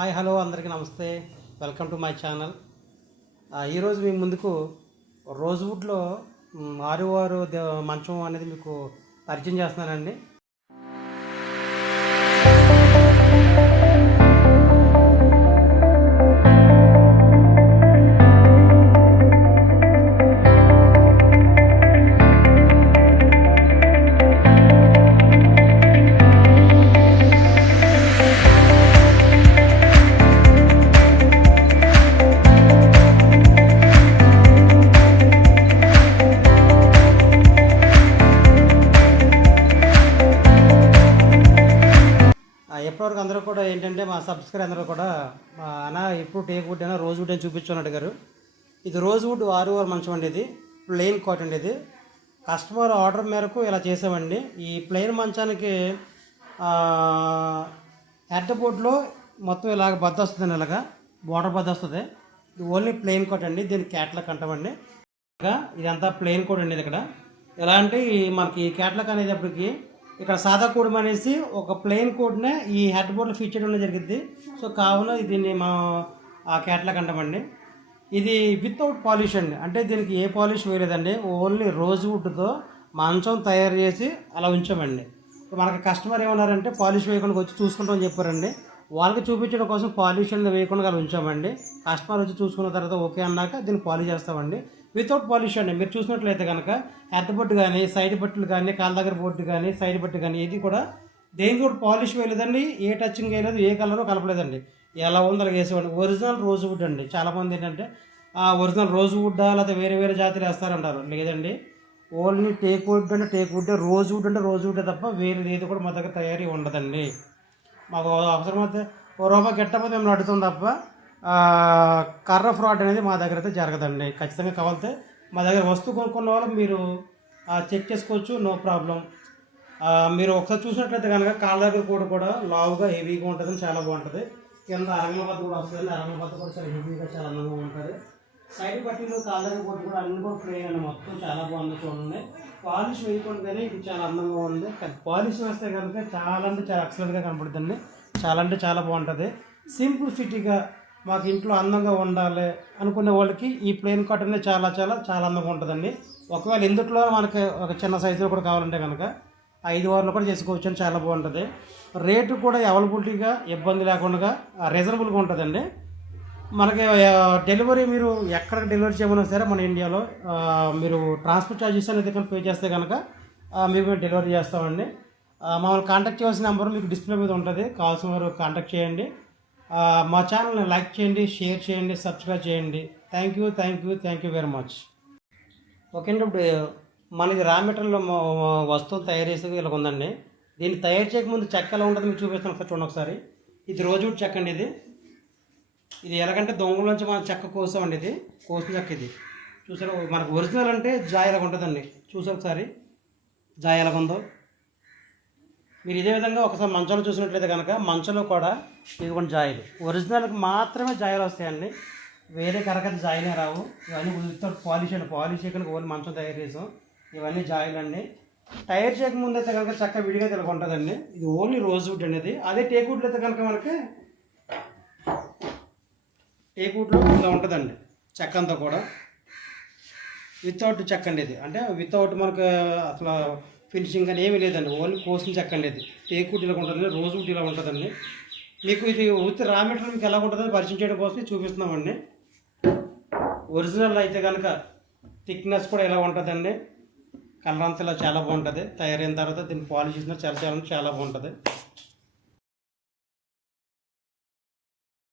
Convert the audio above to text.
Hi hello అందరికీ నమస్తే. Welcome to my channel. ఈరోజు మీ ముందుకు రోజ్వుడ్లో ఆరువారు మంచం అనేది మీకు పరిచయం చేస్తున్నానండి. ఎప్పటివరకు అందరూ కూడా ఏంటంటే మా సబ్స్క్రైబర్ అందరూ కూడా అన్న ఇప్పుడు టేక్ వుడ్ అయినా రోజ్ వుడ్ అని చూపించుని అడిగారు. ఇది రోజ్ వుడ్ 6 మంచం అండి. ఇది ప్లెయిన్ కాట్ అండి. ఇది కస్టమర్ ఆర్డర్ మేరకు ఇలా చేసామండి. ఈ ప్లెయిన్ మంచానికి హెడ్ బోర్డ్లో మొత్తం ఇలాగ బద్ద వస్తుంది, ఇలాగా బోర్డర్ బద్ద వస్తుంది. ఇది ఓన్లీ ప్లెయిన్ కోట్ అండి. దీన్ని క్యాట్లాక్ అంటామండి. ఇదంతా ప్లెయిన్ కోట్ అండి. ఇది ఇక్కడ ఎలాంటి మనకి క్యాట్లాక్ అనేటప్పటికి ఇక్కడ సాదా కోడ్ అనేసి ఒక ప్లెయిన్ కోడ్నే ఈ హెడ్ బోర్డ్లో ఫీచర్ చేయడం జరిగింది. సో కావున దీన్ని మనం ఆ క్యాట్లాగ్ అంటామండి. ఇది వితౌట్ పాలిష్ అండి. అంటే దీనికి ఏ పాలిష్ వేయలేదండి. ఓన్లీ రోజ్ వుడ్తో మంచం తయారు చేసి అలా ఉంచామండి. మనకి కస్టమర్ ఏమన్నారంటే పాలిష్ వేయకుండా వచ్చి చూసుకుంటామని చెప్పారండి. వాళ్ళకి చూపించడం కోసం పాలిష్ అనేది వేయకుండా అలా ఉంచామండి. కస్టమర్ వచ్చి చూసుకున్న తర్వాత ఓకే అన్నాక దీన్ని పాలిష్ చేస్తామండి. వితౌట్ పాలిష్ అండి. మీరు చూసినట్లయితే కనుక హెడ్ బోర్డు కానీ, సైడ్ బట్టలు కానీ, కాళ్ళ దగ్గర బోర్డు కానీ, సైడ్ బట్టు కానీ ఇది కూడా దేనికి కూడా పాలిష్ వేయలేదండి. ఏ టచింగ్ వేయలేదు, ఏ కలరు కలపలేదండి. ఎలా ఉందో అలా వేసేవాడి. ఒరిజినల్ రోజ్ వుడ్ అండి. చాలామంది ఏంటంటే ఒరిజినల్ రోజ్ వుడ్డా లేకపోతే వేరే వేరే జాతీలు వేస్తారంటారు. లేదండి, ఓన్లీ టేక్ వుడ్ అంటే టేక్ వుడ్, రోజ్ వుడ్ అంటే రోజ్ వుడ్ తప్ప వేరే ఏది కూడా మా దగ్గర తయారీ ఉండదండి. మాకు అవసరమైతే రూపాయి గట్టపోతే మేము అడుగుతాం తప్ప కర్ర ఫ్రాడ్ అనేది మా దగ్గర అయితే జరగదండి. ఖచ్చితంగా కావాలంటే మా దగ్గర వస్తువు కొనుక్కున్న వాళ్ళు మీరు చెక్ చేసుకోవచ్చు, నో ప్రాబ్లం. మీరు ఒకసారి చూసినట్లయితే కనుక కాళ్ళ దగ్గర కూడా లావుగా హెవీగా ఉంటుంది, చాలా బాగుంటుంది. కింద అరంగల బద్ద కూడా వస్తుంది. అరంగల బద్ద కూడా చాలా హెవీగా చాలా అందంగా ఉంటుంది. సైడ్ పట్టీలు కాళ్ళ దగ్గర కూడా అన్ని కూడా ప్లేన్ అండి. మొత్తం చాలా బాగుంది. చూడండి, పాలిష్ వేయకుండానే ఇది చాలా అందంగా ఉంది. పాలిష్ వేస్తే కనుక చాలా అంటే చాలా ఎక్సలెంట్గా కనపడుతుంది. చాలా అంటే చాలా బాగుంటుంది. సింప్లిసిటీగా మాకు ఇంట్లో అందంగా ఉండాలి అనుకునే వాళ్ళకి ఈ ప్లెయిన్ కాట్ అనేది చాలా చాలా చాలా అందంగా ఉంటుందండి. ఒకవేళ ఇందుట్లో మనకి ఒక చిన్న సైజులో కూడా కావాలంటే కనుక 5 వారాలు కూడా చేసుకోవచ్చు అని చాలా బాగుంటుంది. రేటు కూడా అవైలబిలిటీగా ఇబ్బంది లేకుండా రీజనబుల్గా ఉంటుందండి. మనకి డెలివరీ మీరు ఎక్కడికి డెలివరీ చేయమన్నా సరే మన ఇండియాలో మీరు ట్రాన్స్పోర్ట్ ఛార్జెస్ అనేది పే చేస్తే కనుక మీకు డెలివరీ చేస్తామండి. మమ్మల్ని కాంటాక్ట్ చేయాల్సిన నెంబర్ మీకు డిస్ప్లే మీద ఉంటుంది. కావాల్సిన వారు కాంటాక్ట్ చేయండి. మా ఛానల్ని లైక్ చేయండి, షేర్ చేయండి, సబ్స్క్రైబ్ చేయండి. Thank you very much. Okay అండి, ఇప్పుడు మనది రా మెటీరియల్ వస్తువు తయారు చేసేది ఇలా ఉందండి. దీన్ని తయారు చేయకముందు చెక్క ఎలా ఉంటుంది మీకు చూపిస్తాను. ఒకసారి చూడండి ఒకసారి. ఇది రోజువుడ్ చెక్క అండి. ఇది ఎలాగంటే దొంగల నుంచి మనం చెక్క కోసామండి. ఇది కోసిన చెక్క. ఇది చూసారు, మనకు ఒరిజినల్ అంటే జాయ్ ఎలాగ ఉంటుందండి. చూసారు ఒకసారి జాయ్ ఎలాగ ఉందో. మీరు ఇదే విధంగా ఒకసారి మంచంలో చూసినట్లయితే కనుక మంచంలో కూడా ఇదిగోండి జాయిలు. ఒరిజినల్కి మాత్రమే జాయిలు వస్తాయండి. వేరే కరకత జాయిలే రావు. ఇవన్నీ వితౌట్ పాలిష్ అండి. పాలిష్ చేయకుండా ఓన్లీ మంచం తయారు చేసాం. ఇవన్నీ జాయిలు అండి. తయారు చేయకముందు అయితే కనుక చక్క విడిగా తెలుగుంటుందండి. ఇది ఓన్లీ రోజ్ వుడ్ అనేది. అదే టేక్ వుడ్లో అయితే కనుక మనకి టేక్ వుడ్లో ఇలా ఉంటుందండి. చెక్క అంతా కూడా వితౌట్ చెక్క అండి. ఇది అంటే వితౌట్ మనకు అసలు ఫినిషింగ్ అని ఏమీ లేదండి. ఓన్లీ కోసిన చెక్క అండి. ఇది టేక్ వుడ్ ఇలా ఉంటుంది, రోజ్ వుడ్ ఇలా ఉంటుందండి. మీకు ఇది ఉత్తి రా మెటీరియల్ మీకు ఎలా ఉంటుందని పరిచయం చేయడం కోసం చూపిస్తున్నామండి. ఒరిజినల్ అయితే కనుక థిక్నెస్ కూడా ఇలా ఉంటుందండి. కలర్ అంతా ఇలా చాలా బాగుంటుంది. తయారైన తర్వాత దీన్ని పాలిష్ చేసినా చాలా చాలా చాలా బాగుంటుంది.